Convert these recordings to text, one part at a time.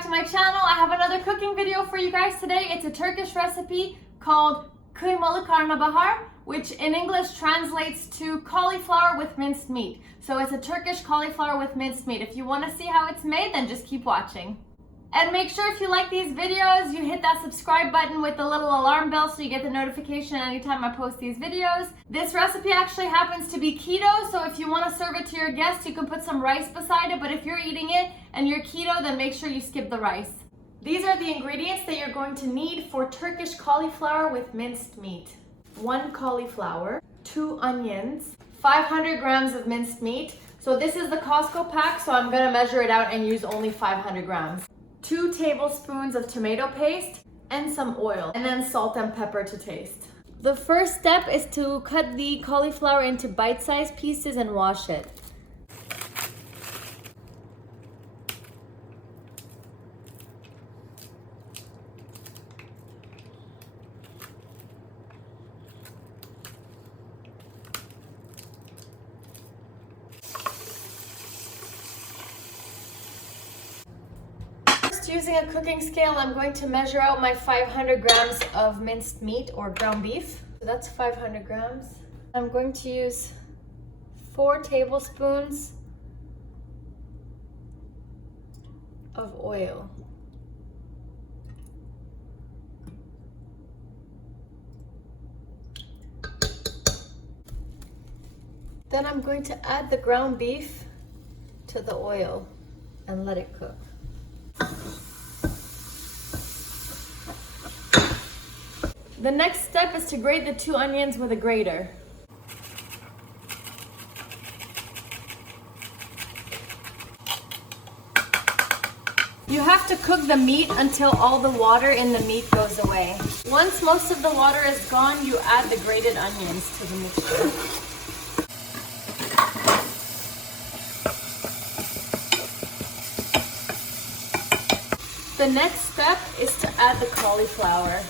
back to my channel. I have another cooking video for you guys today. It's a Turkish recipe called Kıymalı Karnabahar, which in English translates to cauliflower with minced meat. So it's a Turkish cauliflower with minced meat. If you want to see how it's made, then just keep watching. And make sure if you like these videos, you hit that subscribe button with the little alarm bell so you get the notification anytime I post these videos. This recipe actually happens to be keto, so if you want to serve it to your guests, you can put some rice beside it, but if you're eating it and you're keto, then make sure you skip the rice. These are the ingredients that you're going to need for Turkish cauliflower with minced meat. 1 cauliflower, 2 onions, 500 grams of minced meat. So this is the Costco pack, so I'm going to measure it out and use only 500 grams. 2 tablespoons of tomato paste and some oil, and then salt and pepper to taste. The first step is to cut the cauliflower into bite-sized pieces and wash it. Using a cooking scale, I'm going to measure out my 500 grams of minced meat or ground beef. So that's 500 grams. I'm going to use 4 tablespoons of oil. Then I'm going to add the ground beef to the oil and let it cook. The next step is to grate the 2 onions with a grater. You have to cook the meat until all the water in the meat goes away. Once most of the water is gone, you add the grated onions to the mixture. The next step is to add the cauliflower.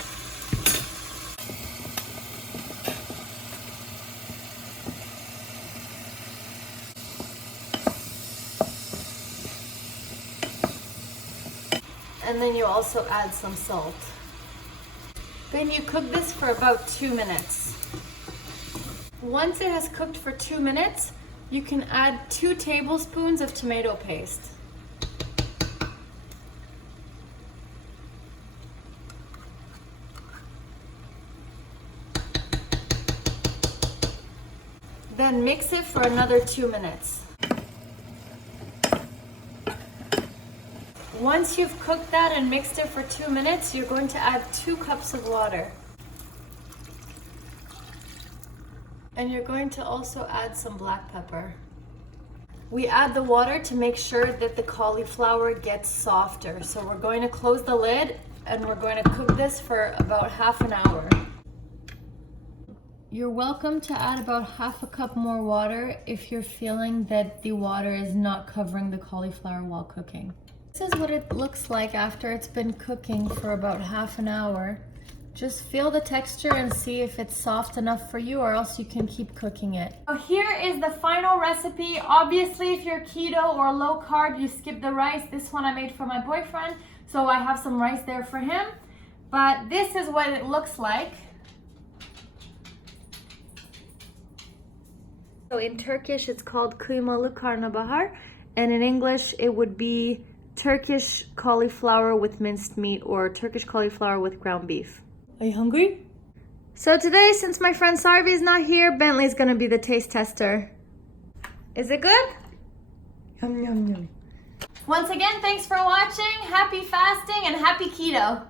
And then you also add some salt. Then you cook this for about 2 minutes. Once it has cooked for 2 minutes, you can add 2 tablespoons of tomato paste. Then mix it for another 2 minutes. Once you've cooked that and mixed it for 2 minutes, you're going to add 2 cups of water. And you're going to also add some black pepper. We add the water to make sure that the cauliflower gets softer. So we're going to close the lid and we're going to cook this for about half an hour. You're welcome to add about half a cup more water if you're feeling that the water is not covering the cauliflower while cooking. This is what it looks like after it's been cooking for about half an hour. Just feel the texture and see if it's soft enough for you, or else you can keep cooking it. So here is the final recipe. Obviously, if you're keto or low carb, you skip the rice. This one I made for my boyfriend, so I have some rice there for him. But this is what it looks like. So in Turkish, it's called Kıymalı Karnabahar, and in English, it would be Turkish cauliflower with minced meat or Turkish cauliflower with ground beef. Are you hungry? So today, since my friend Sarvi is not here, Bentley's gonna be the taste tester. Is it good? Yum, yum, yum. Once again, thanks for watching. Happy fasting and happy keto.